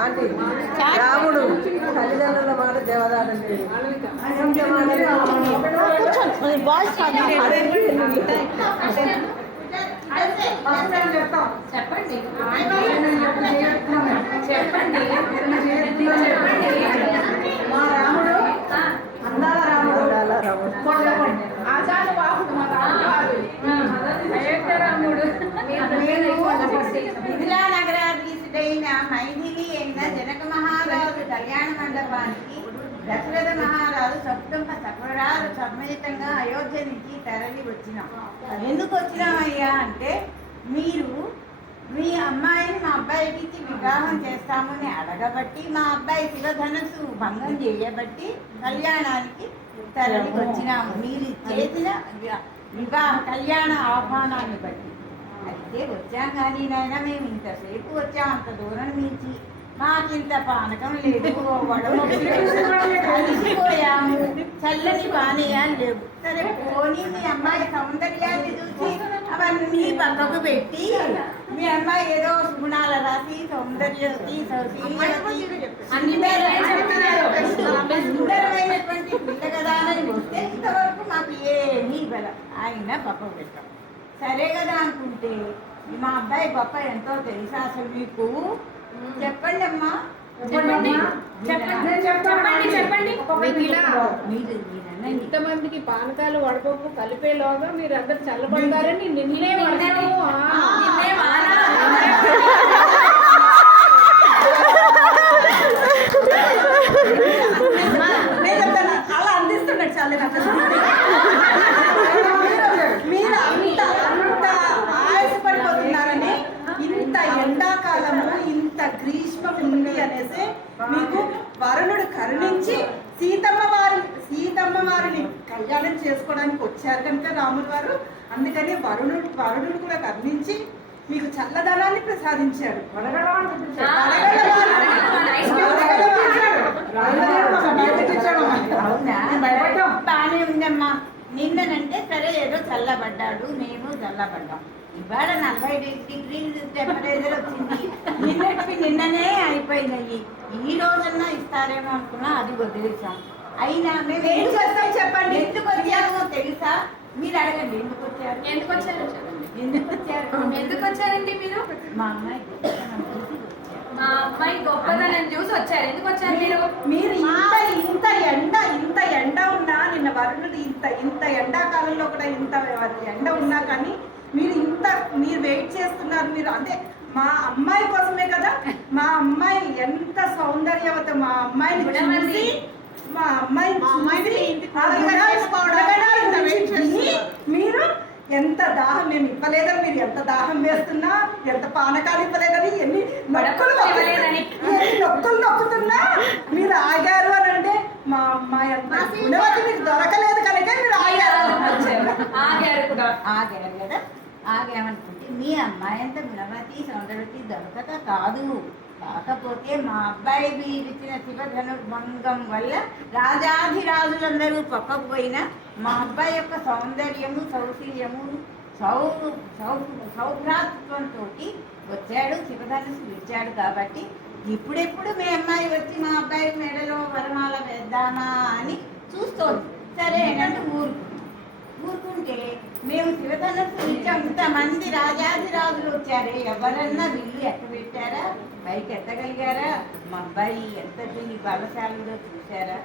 Aunty రాముడు తల్లిదండ్రుల మాట దేవదానం చెప్పండి మా రాముడు అందాల రాముడు ఆచార బాహుడు మా రాముడు మిథిలా నగరాధీశుడైన మైథిలి అయిన జనక మహారాజు కళ్యాణ మండపానికి దశరథ మహారాజు సపురాలు సమ్మేతంగా అయోధ్య నుంచి తరలి వచ్చినాం. ఎందుకు వచ్చినామయ్యా అంటే మీరు మీ అమ్మాయిని మా అబ్బాయికి ఇచ్చి వివాహం చేస్తామని అడగబట్టి మా అబ్బాయి శివధనస్సు భంగం చేయబట్టి కళ్యాణానికి తరలి వచ్చినాము. మీరు చేసిన వివాహ కళ్యాణ ఆహ్వానాన్ని బట్టి అయితే వచ్చాం. కానీ నాయన మేము ఇంతసేపు వచ్చాం, అంత దూరం నుంచి మాకింత పానకం లేదు, కలిసిపోయాము, చల్లని పానీయాలు లేవు. సరే పోనీ మీ అమ్మాయి సౌందర్యాన్ని చూసి అవన్నీ పక్కకు పెట్టి మీ అమ్మాయి ఏదో సుగుణాల రాసి సౌందర్యవతి సుందరమైనటువంటి పిల్ల కదా అని వస్తే ఇంతవరకు మాకు ఏమీ ఇవ్వాల ఆయన పక్కకు పెట్టాం. సరే కదా అనుకుంటే మా అబ్బాయి గొప్ప ఎంతో తెలుసా అసలు మీకు? చెప్పండి అమ్మా, ఇంతమందికి పానకాలు వడపప్పు కలిపేలోగా మీరు అందరు చల్లబడతారని నిన్నే అలా అందిస్తున్నాడు చాలా. మీరు అంత అంత ఆయాసపడిపోతున్నారని, ఇంత ఎండాకాలము ఇంత గ్రీష్మం ఉంది అనేసి మీకు వరుణుడు కరుణించి సీతమ్మ వారిని కళ్యాణం చేసుకోవడానికి వచ్చారు కనుక రాముడు వారు, అందుకని వరుణుడు కూడా కరుణించి మీకు చల్లదనాన్ని ప్రసాదించాడు. బానే ఉందమ్మా. నిన్ననంటే సరే ఏదో చల్లబడ్డాడు, మేము చల్లబడ్డాం. ఇవాళ 40 డిగ్రీలు టెంపరేచర్ వచ్చింది. నిన్ననే అయిపోయినాయి. ఈ రోజన్నా ఇస్తారేమో అనుకున్నా, అది వదిలేసాం. అయినా మేము ఏం చేస్తాం చెప్పండి. ఎందుకు వచ్చామో తెలుసా? మీరు అడగండి. ఎందుకు వచ్చారండి మీరు? మా అమ్మాయి గొప్పదనం చూసి వచ్చారు. ఎందుకు వచ్చారు మీరు ఇంత ఎండ ఉన్నా, నిన్న వరుణుడు ఇంత ఎండాకాలంలో కూడా ఇంత ఎండ ఉన్నా కానీ మీరు వెయిట్ చేస్తున్నారు. మీరు అంటే మా అమ్మాయి కోసమే కదా. మా అమ్మాయి ఎంత సౌందర్యవత, మా అమ్మాయిని చూసి మీరు ఎంత దాహం మేము ఇవ్వలేదని, మీరు ఎంత దాహం వేస్తున్నా, ఎంత పానకాలు ఇవ్వలేదని, ఎన్ని నొక్కులు నొక్కుతున్నా మీరు ఆగారు అని అంటే మా అమ్మాయి అంత మీకు దొరకలేదు కనుక మీరు ఆగారు కదా. ఆగామనుకుంటే మీ అమ్మాయి అంత గుణవతి సౌందర్యవతి దొరకక కాదు. కాకపోతే మా అబ్బాయి వీరిచ్చిన శివధనుర్భంగం వల్ల రాజాధిరాజులందరూ పక్కకు పోయినా మా అబ్బాయి యొక్క సౌందర్యము, సౌశీల్యము, సౌభ్రాతృత్వంతో వచ్చాడు, శివధనుసు విడిచాడు. కాబట్టి ఇప్పుడెప్పుడు మీ అమ్మాయి వచ్చి మా అబ్బాయి మెడలో వరమాల వేద్దామా అని చూస్తోంది. సరే అంటే ఊరుకుంటే మేము శివధనుసు ఇచ్చాం. ఇంతమంది రాజాధిరాజులు వచ్చారే, ఎవరన్నా విల్లు ఎక్క పెట్టారా, పైకి ఎత్తగలిగారా? మా అబ్బాయి ఎంత బలశాలిలో చూసారా?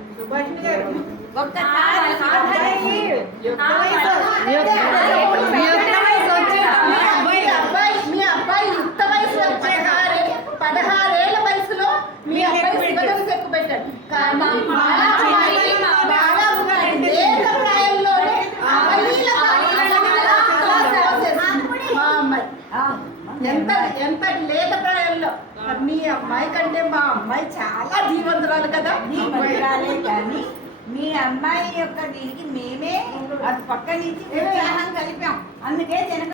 మీ అబ్బాయి యుక్త వయసు వచ్చే 16 ఏళ్ల వయసులో మీ అబ్బాయి శివధనుసు ఎక్కువ పెట్టాడు. ఎంత లేత ప్రాయంలో మీ అమ్మాయి కంటే మా అమ్మాయి చాలా ధీవంతురాలు కదా. ధీవంతురాలే కానీ మీ అమ్మాయి యొక్క దీనికి మేమే అటు పక్క నుంచి ఉత్సాహం కలిపాం. అందుకే